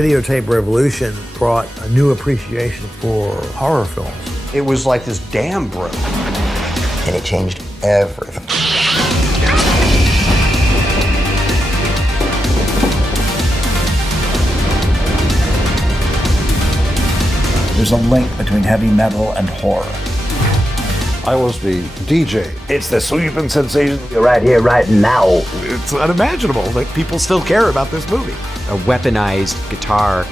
videotape revolution brought a new appreciation for horror films. It was like this dam broke. And it changed everything. There's a link between heavy metal and horror. I was the DJ. It's the sweeping sensation. You're right here, right now. It's unimaginable that people still care about this movie. A weaponized guitar.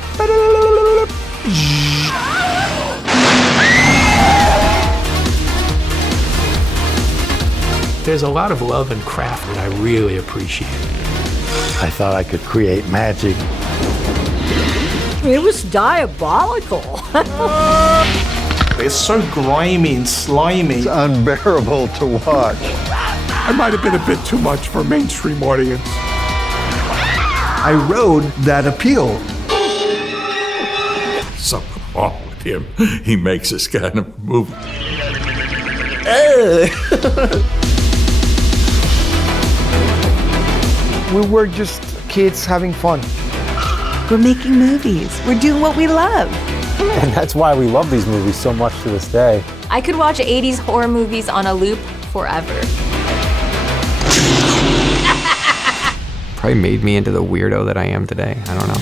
There's a lot of love and craft that I really appreciate. I thought I could create magic. It was diabolical. It's so grimy and slimy. It's unbearable to watch. I might have been a bit too much for a mainstream audience. I rode that appeal. Something wrong with him. He makes this kind of movie. We were just kids having fun. We're making movies. We're doing what we love. And that's why we love these movies so much to this day. I could watch 80s horror movies on a loop forever. Probably made me into the weirdo that I am today. I don't know.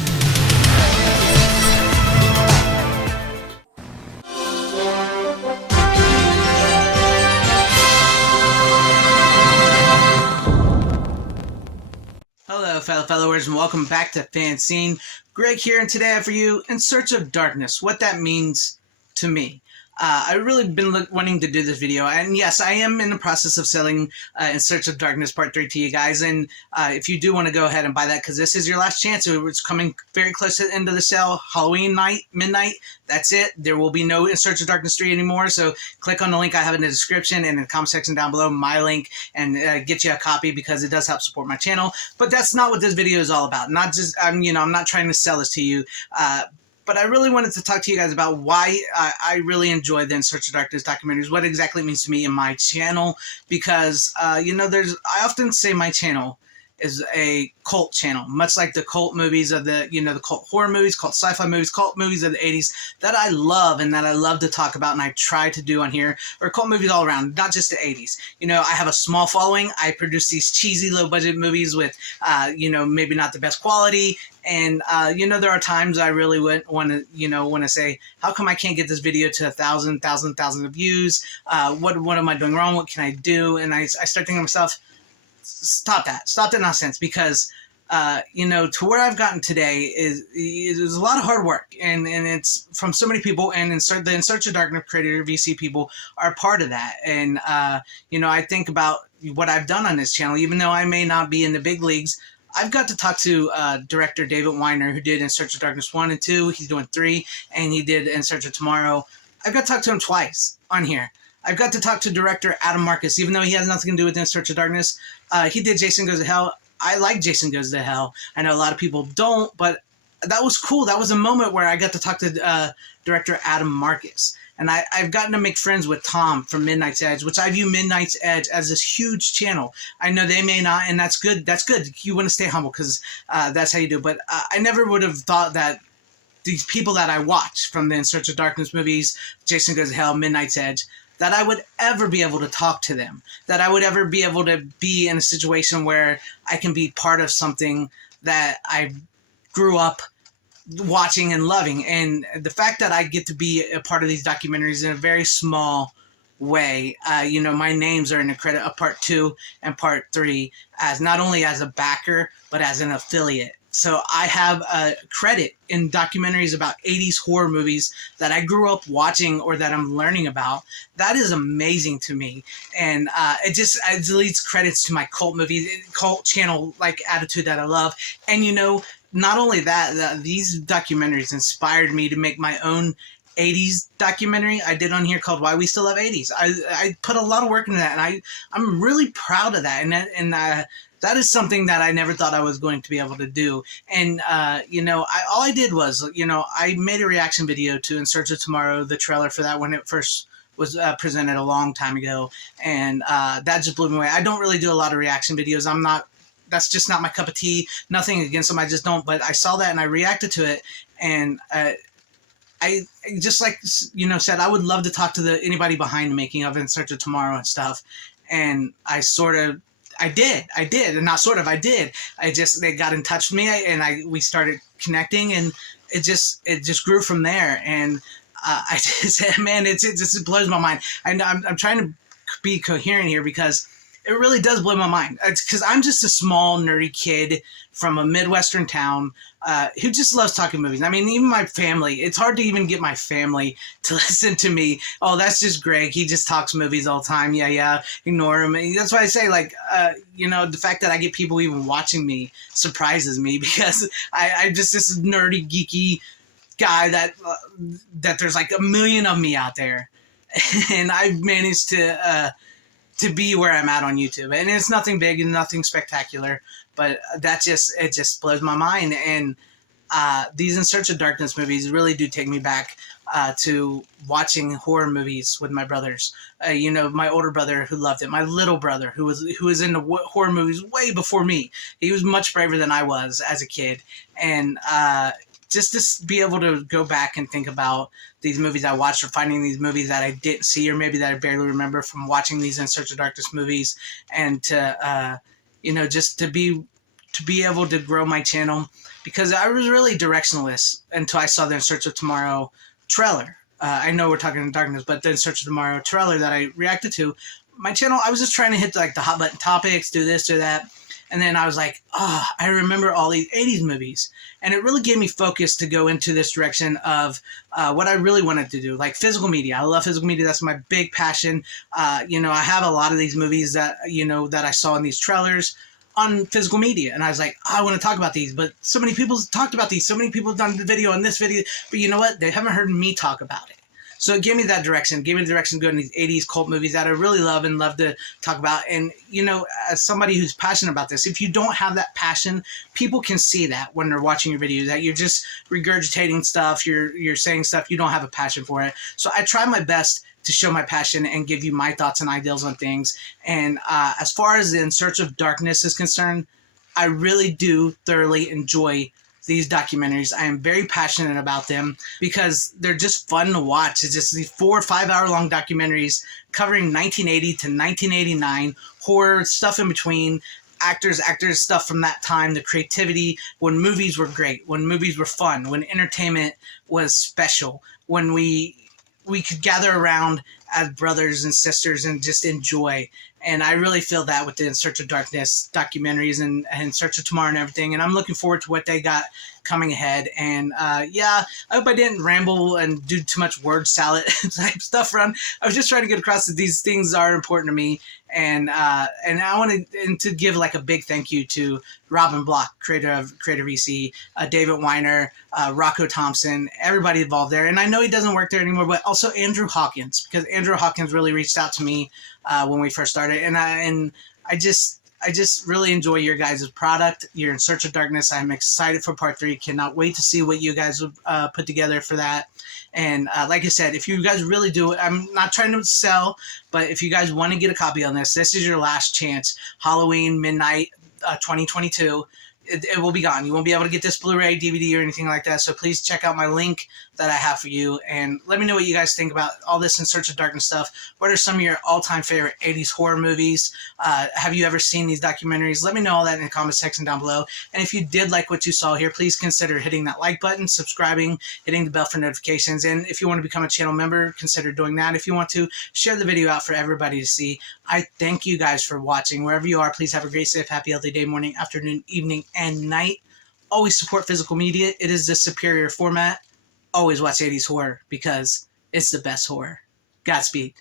Hello, fellow followers, and welcome back to FanZcene. Greg here, and today I have for you In Search of Darkness, what that means to me. I've really been wanting to do this video, and yes, I am in the process of selling In Search of Darkness Part 3 to you guys, and if you do want to go ahead and buy that, because this is your last chance. It's coming very close to the end of the sale, Halloween night, midnight, that's it. There will be no In Search of Darkness 3 anymore, so click on the link I have in the description and in the comment section down below, my link, and get you a copy because it does help support my channel. But that's not what this video is all about. Not just, I'm not trying to sell this to you, but I really wanted to talk to you guys about why I really enjoy the In Search of Darkness documentaries, what exactly it means to me in my channel, because, I often say my channel is a cult channel, much like the cult movies of the, the cult horror movies, cult sci-fi movies, cult movies of the 80s that I love and that I love to talk about and I try to do on here, or cult movies all around, not just the 80s. I have a small following. I produce these cheesy low-budget movies with, maybe not the best quality, and, there are times I really would want to say, how come I can't get this video to 1,000 of views? What am I doing wrong? What can I do? And I start thinking to myself, stop that nonsense, because to where I've gotten today is a lot of hard work, and it's from so many people, and the In Search of Darkness creator VC people are part of that. And I think about what I've done on this channel, even though I may not be in the big leagues. I've got to talk to director David Weiner, who did In Search of Darkness 1 and 2. He's doing 3, and he did In Search of Tomorrow. I've got to talk to him twice on here. I've got to talk to director Adam Marcus, even though he has nothing to do with In Search of Darkness. He did Jason Goes to Hell. I like Jason Goes to Hell. I know a lot of people don't, but that was cool. That was a moment where I got to talk to director Adam Marcus. And I've gotten to make friends with Tom from Midnight's Edge, which I view Midnight's Edge as this huge channel. I know they may not, and that's good. That's good. You want to stay humble because that's how you do. But I never would have thought that these people that I watch from the In Search of Darkness movies, Jason Goes to Hell, Midnight's Edge, that I would ever be able to talk to them, that I would ever be able to be in a situation where I can be part of something that I grew up watching and loving. And the fact that I get to be a part of these documentaries in a very small way, my names are in the credit of Part 2 and Part 3 as not only as a backer, but as an affiliate. So I have a credit in documentaries about 80s horror movies that I grew up watching or that I'm learning about. That is amazing to me. And it leads credits to my cult movie, cult channel like attitude that I love. And not only that, these documentaries inspired me to make my own 80s documentary I did on here called Why We Still Love 80s. I put a lot of work into that, and I'm really proud of that. And that is something that I never thought I was going to be able to do. And, all I did was, I made a reaction video to In Search of Tomorrow, the trailer for that when it first was presented a long time ago. And that just blew me away. I don't really do a lot of reaction videos. I'm not that's just not my cup of tea. Nothing against them, I just don't. But I saw that and I reacted to it, and I just like, you know, said I would love to talk to anybody behind the making of In Search of Tomorrow and stuff. And I did, and not sort of, I did. They got in touch with me, and we started connecting, and it just grew from there. And I just, man, it just blows my mind. I'm trying to be coherent here because it really does blow my mind. It's because I'm just a small, nerdy kid from a Midwestern town who just loves talking movies. I mean, even my family, it's hard to even get my family to listen to me. Oh, that's just Greg. He just talks movies all the time. Yeah, ignore him. And that's why I say, like, you know, the fact that I get people even watching me surprises me because I'm just this nerdy, geeky guy that there's like a million of me out there. And I've managed to be where I'm at on YouTube. And it's nothing big and nothing spectacular, but it just blows my mind. And these In Search of Darkness movies really do take me back to watching horror movies with my brothers. You know, my older brother who loved it, my little brother who was into horror movies way before me. He was much braver than I was as a kid. And just to be able to go back and think about these movies I watched, or finding these movies that I didn't see, or maybe that I barely remember from watching these In Search of Darkness movies, and to you know, just to be able to grow my channel, because I was really directionless until I saw the In Search of Tomorrow trailer. I know we're talking in darkness, but the In Search of Tomorrow trailer that I reacted to, my channel, I was just trying to hit like the hot button topics, do this, do that. And then I was like, I remember all these 80s movies. And it really gave me focus to go into this direction of what I really wanted to do, like physical media. I love physical media. That's my big passion. You know, I have a lot of these movies that, you know, that I saw in these trailers on physical media. And I was like, I want to talk about these. But so many people talked about these. So many people have done the video on this video. But you know what? They haven't heard me talk about it. So it gave me that direction, to go in these 80s cult movies that I really love and love to talk about. And, you know, as somebody who's passionate about this, if you don't have that passion, people can see that when they're watching your videos, that you're just regurgitating stuff, you're saying stuff, you don't have a passion for it. So I try my best to show my passion and give you my thoughts and ideals on things. And as far as the In Search of Darkness is concerned, I really do thoroughly enjoy these documentaries. I am very passionate about them because they're just fun to watch. It's just these 4 or 5 hour long documentaries covering 1980 to 1989, horror, stuff in between, actors, stuff from that time, the creativity, when movies were great, when movies were fun, when entertainment was special, when we could gather around as brothers and sisters and just enjoy. And I really feel that with the In Search of Darkness documentaries and In Search of Tomorrow and everything. And I'm looking forward to what they got coming ahead. And yeah, I hope I didn't ramble and do too much word salad type stuff around. I was just trying to get across that these things are important to me. And I wanted to give like a big thank you to Robin Block, creator of Creative EC, David Weiner, Rocco Thompson, everybody involved there. And I know he doesn't work there anymore, but also Andrew Hawkins, because Andrew Hawkins really reached out to me when we first started. And I just really enjoy your guys' product. You're In Search of Darkness. I'm excited for part 3. Cannot wait to see what you guys put together for that. And like I said, if you guys really do it, I'm not trying to sell, but if you guys want to get a copy on this is your last chance. Halloween, midnight, 2022. It will be gone. You won't be able to get this Blu-ray, DVD, or anything like that. So please check out my link that I have for you, and let me know what you guys think about all this In Search of Darkness stuff. What are some of your all-time favorite 80s horror movies? Have you ever seen these documentaries? Let me know all that in the comment section down below. And if you did like what you saw here, please consider hitting that like button, subscribing, hitting the bell for notifications. And if you want to become a channel member, consider doing that. If you want to, share the video out for everybody to see. I thank you guys for watching. Wherever you are, please have a great, safe, happy, healthy day, morning, afternoon, evening, and night. Always support physical media. It is the superior format. Always watch 80s horror because it's the best horror. Godspeed.